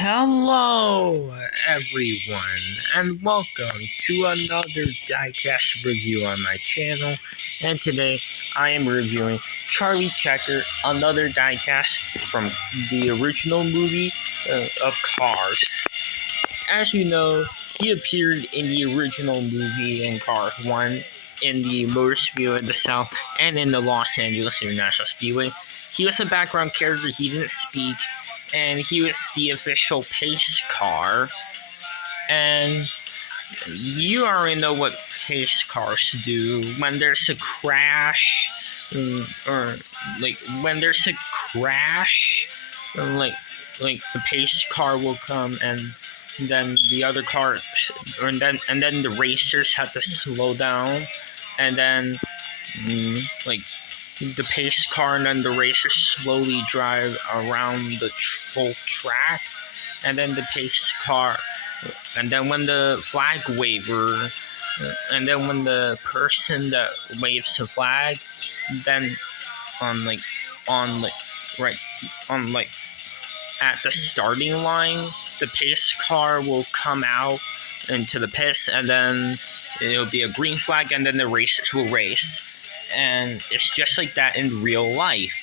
Hello, everyone, and welcome to another diecast review on my channel. And today, I am reviewing Charlie Checker, another diecast from the original movie of Cars. As you know, he appeared in the original movie in Cars 1, in the Motor Speedway in the South, and in the Los Angeles International Speedway. He was a background character, he didn't speak, and he was the official pace car. And you already know what pace cars do. When there's a crash, or when there's a crash, like the pace car will come, and then the other cars, and then the racers have to slow down, and then like the pace car and then the racers slowly drive around the whole track, and then the pace car, and then when the flag waver, and then when the person that waves the flag, then on at the starting line, the pace car will come out into the pits, and then it'll be a green flag, and then the racers will race. And it's just like that in real life.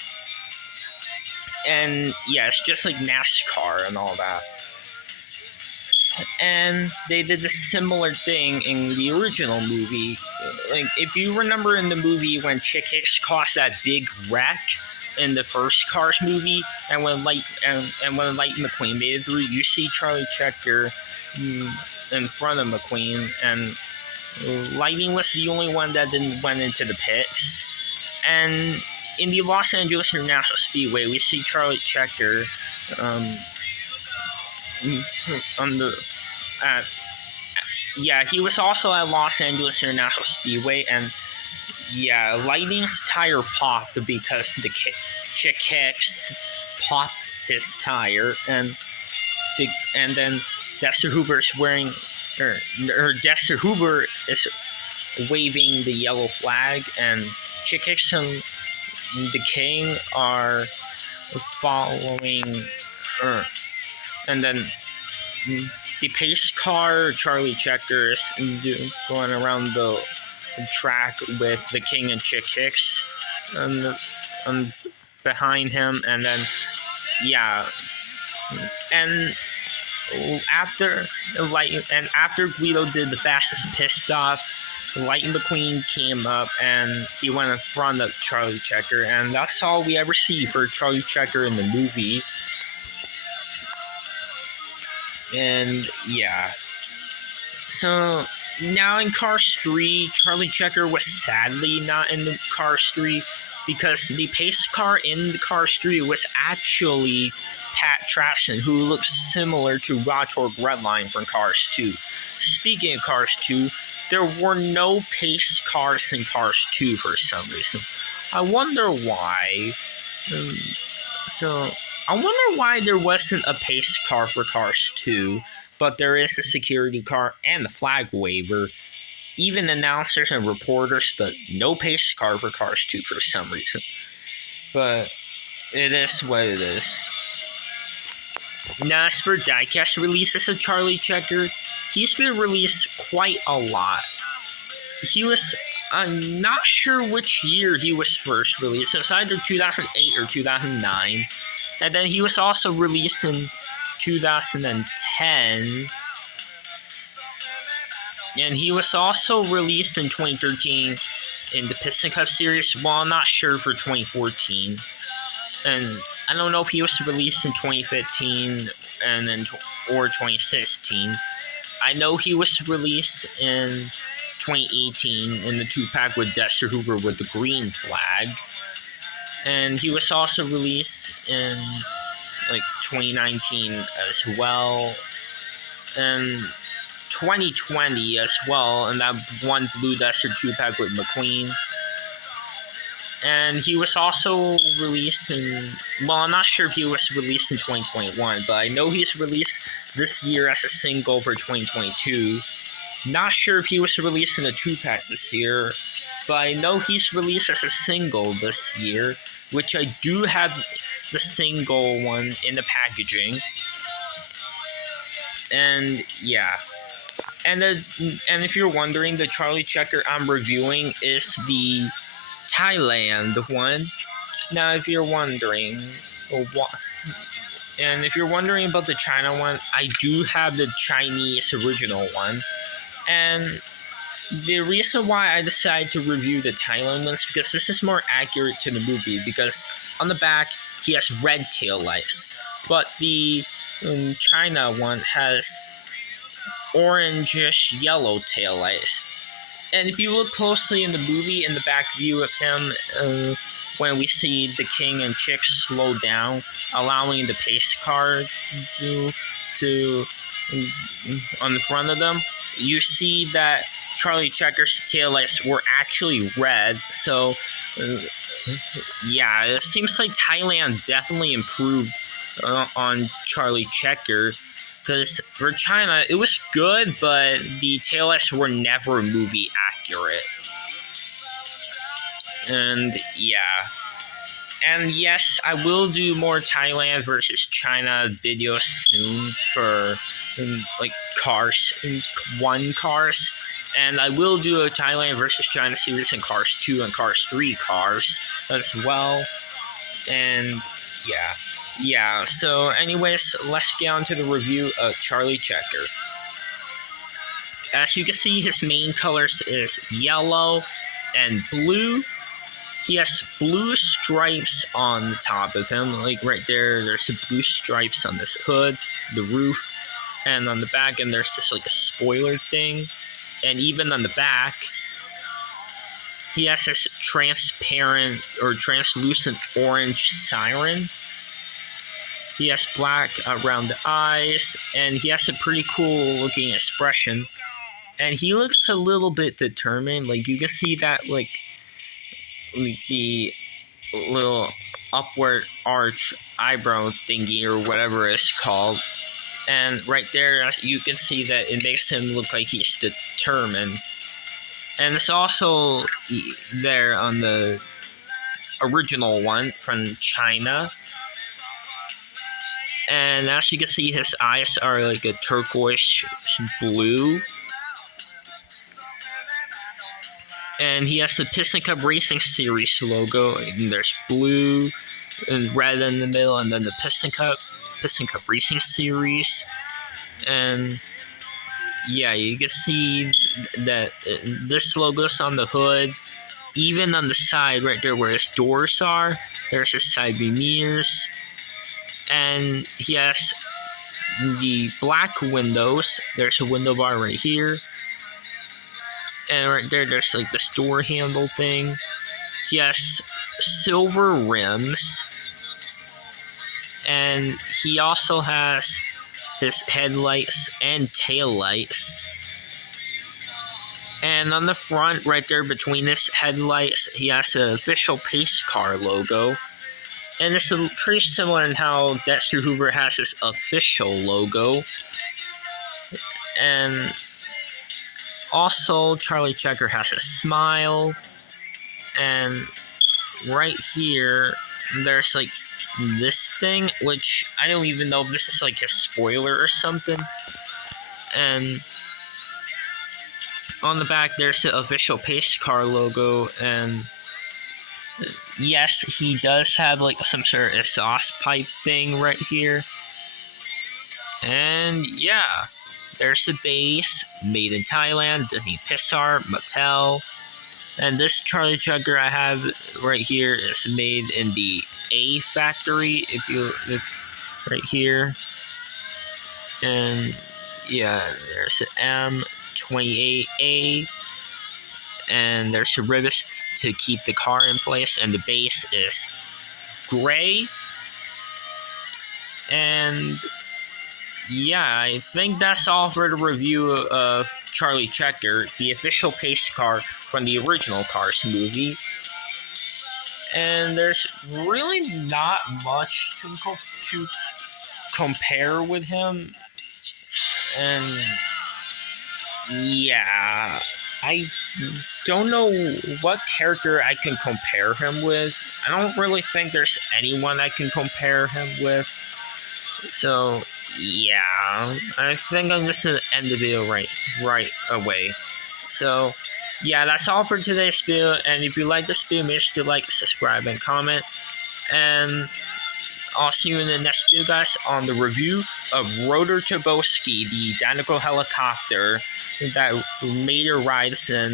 And yeah, it's just like NASCAR and all that. And they did a similar thing in the original movie. Like, if you remember in the movie when Chick Hicks caused that big wreck in the first Cars movie, and when when Lightning McQueen made it through, you see Charlie Checker in front of McQueen, and Lightning was the only one that didn't went into the pits. And in the Los Angeles International Speedway, we see Charlie Checker he was also at Los Angeles International Speedway, and yeah, Lightning's tire popped because the Chick Hicks popped his tire, and then Dexter Huber is wearing, or Dexter Huber is waving the yellow flag, and Chick Hicks and the King are following, and then the pace car, Charlie Checker, is going around the track with the King and Chick Hicks and behind him, and then and after Guido did the fastest pit stop, Lightning McQueen came up and he went in front of Charlie Checker, and that's all we ever see for Charlie Checker in the movie. And yeah, so now in Cars 3, Charlie Checker was sadly not in the Cars 3 because the pace car in the Cars 3 was actually Pat Traction, who looks similar to Rotork Redline from Cars 2. Speaking of Cars 2, there were no pace cars in Cars 2 for some reason. I wonder why. I wonder why there wasn't a pace car for Cars 2, but there is a security car and the flag waver, even announcers and reporters, but no pace car for Cars 2 for some reason. But it is what it is. Now, as for diecast releases of Charlie Checker, he's been released quite a lot. I'm not sure which year he was first released. It was either 2008 or 2009. And then he was also released in 2010. And he was also released in 2013 in the Piston Cup Series. Well, I'm not sure for 2014. And I don't know if he was released in 2015 or 2016. I know he was released in 2018 in the 2-pack with Dexter Huber with the green flag. And he was also released in 2019 as well, and 2020 as well, and that one Blue Dexter 2-pack with McQueen. And he was also released I'm not sure if he was released in 2021, but I know he's released this year as a single for 2022. Not sure if he was released in a 2-pack this year, but I know he's released as a single this year, which I do have the single one in the packaging. And yeah. And if you're wondering, the Charlie Checker I'm reviewing is the Thailand one. Now, if you're wondering, and if you're wondering about the China one, I do have the Chinese original one. And the reason why I decided to review the Thailand one is because this is more accurate to the movie. Because on the back, he has red tail lights, but the China one has orangish yellow tail lights. And if you look closely in the movie, in the back view of him, when we see the king and chick slow down, allowing the pace car to on the front of them, you see that Charlie Checker's taillights were actually red. So yeah, it seems like Thailand definitely improved on Charlie Checker. Because for China, it was good, but the taillights were never movie accurate. And yeah. And yes, I will do more Thailand versus China videos soon for like Cars 1 cars. And I will do a Thailand versus China series in Cars 2 and Cars 3 cars as well. And yeah. Yeah, so anyways, let's get on to the review of Charlie Checker. As you can see, his main colors is yellow and blue. He has blue stripes on the top of him, like right there. There's blue stripes on this hood, the roof, and on the back, and there's just like a spoiler thing. And even on the back, he has this transparent or translucent orange siren. He has black around the eyes, and he has a pretty cool looking expression. And he looks a little bit determined. Like you can see that, like the little upward arch eyebrow thingy or whatever it's called. And right there, you can see that it makes him look like he's determined. And it's also there on the original one from China. And as you can see, his eyes are like a turquoise blue. And he has the Piston Cup Racing Series logo. And there's blue and red in the middle, and then the Piston Cup Racing Series. And yeah, you can see that this logo's on the hood. Even on the side, right there where his doors are, there's his side view mirrors. And he has the black windows. There's a window bar right here. And right there, there's like the door handle thing. He has silver rims. And he also has his headlights and taillights. And on the front, right there between his headlights, he has an official pace car logo. And it's pretty similar in how Dexter Hoover has his official logo. And also, Charlie Checker has a smile. And right here, there's like this thing, which I don't even know if this is like a spoiler or something. And on the back, there's the official pace car logo. And yes, he does have like some sort of exhaust pipe thing right here. And yeah, there's the base, made in Thailand, Disney Pixar, Mattel. And this Charlie Checker I have right here is made in the A factory, right here. And yeah, there's the M28A. And there's rivets to keep the car in place, and the base is gray. And yeah, I think that's all for the review of Charlie Checker, the official pace car from the original Cars movie. And there's really not much to compare with him. And yeah, I don't know what character I can compare him with. I don't really think there's anyone I can compare him with. So yeah, I think I'm just gonna end the video right away. So, yeah, that's all for today's video. And if you like this video, make sure to like, subscribe, and comment. And I'll see you in the next video, guys, on the review of Rotor Toboski, the Dinoco helicopter that later rides him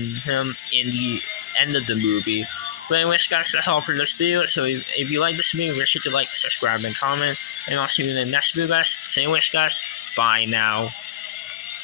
in the end of the movie. But anyways, guys, that's all for this video. So if you like this video, make sure to like, subscribe, and comment. And I'll see you in the next video, guys. So anyways, guys, bye now.